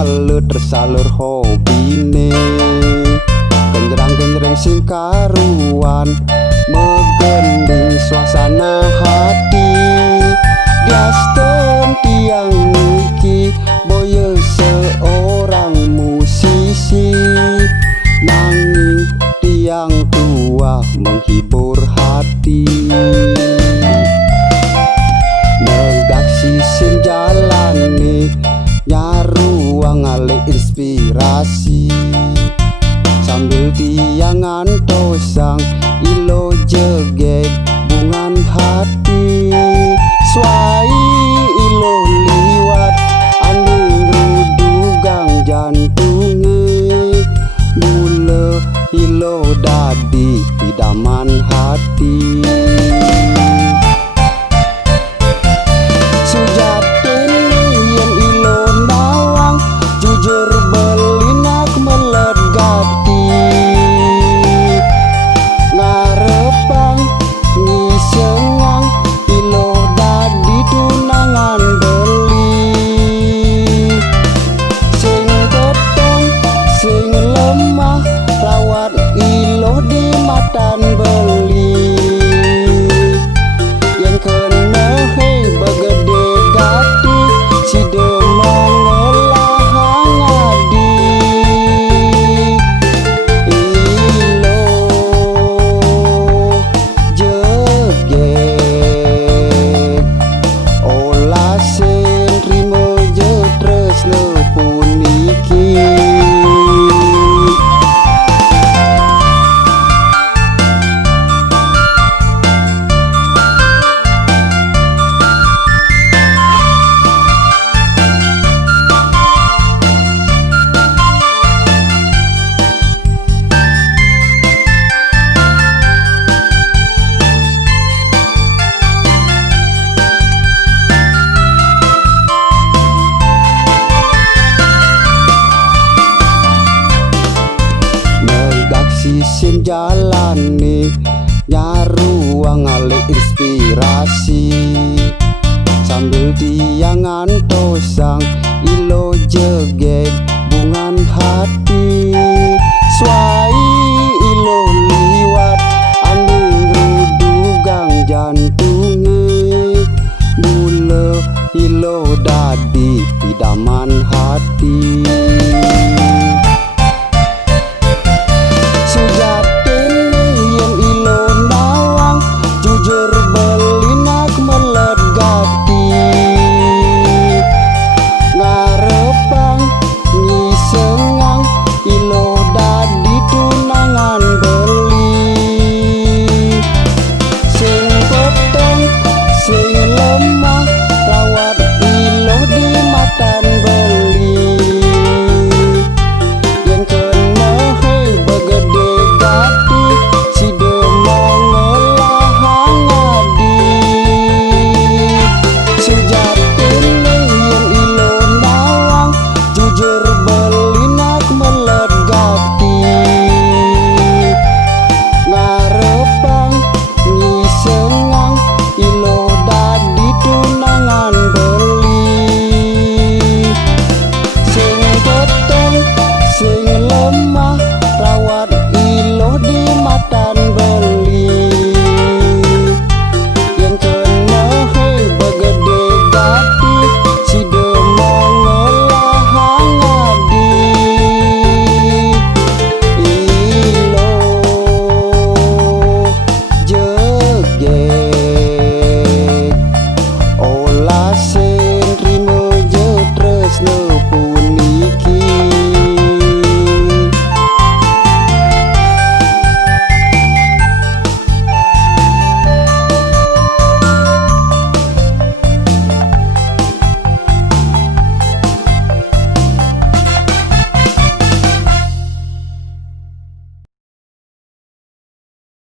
malut tersalur hobine. Genjreng-genjreng sing karuan megending suasana hati. Diasten tiang niki boyo seorang musisi, nanging tiang tua menghibur hati. Negak sisin jalan nih nyaruang ngale inspirasi, sambil tiang antosang ilo jeget bungan hati. Suai ilo liwat anding rudugang jantunge, mule ilo dadi idaman hati. Sujatin yen ilo nawang jujur belinak melet gati, ngarepang ngisengang ilo dadi tunangan beli. Sing betong sing lemah rawat ilo di matan beli. Yang kena hei begede gati si demang ngelah ngadi. Ilo jeget olah sen trimo jetres puniki. Sisin jalan nih nyaruang ngale inspirasi, sambil tiang antosang ilo jeget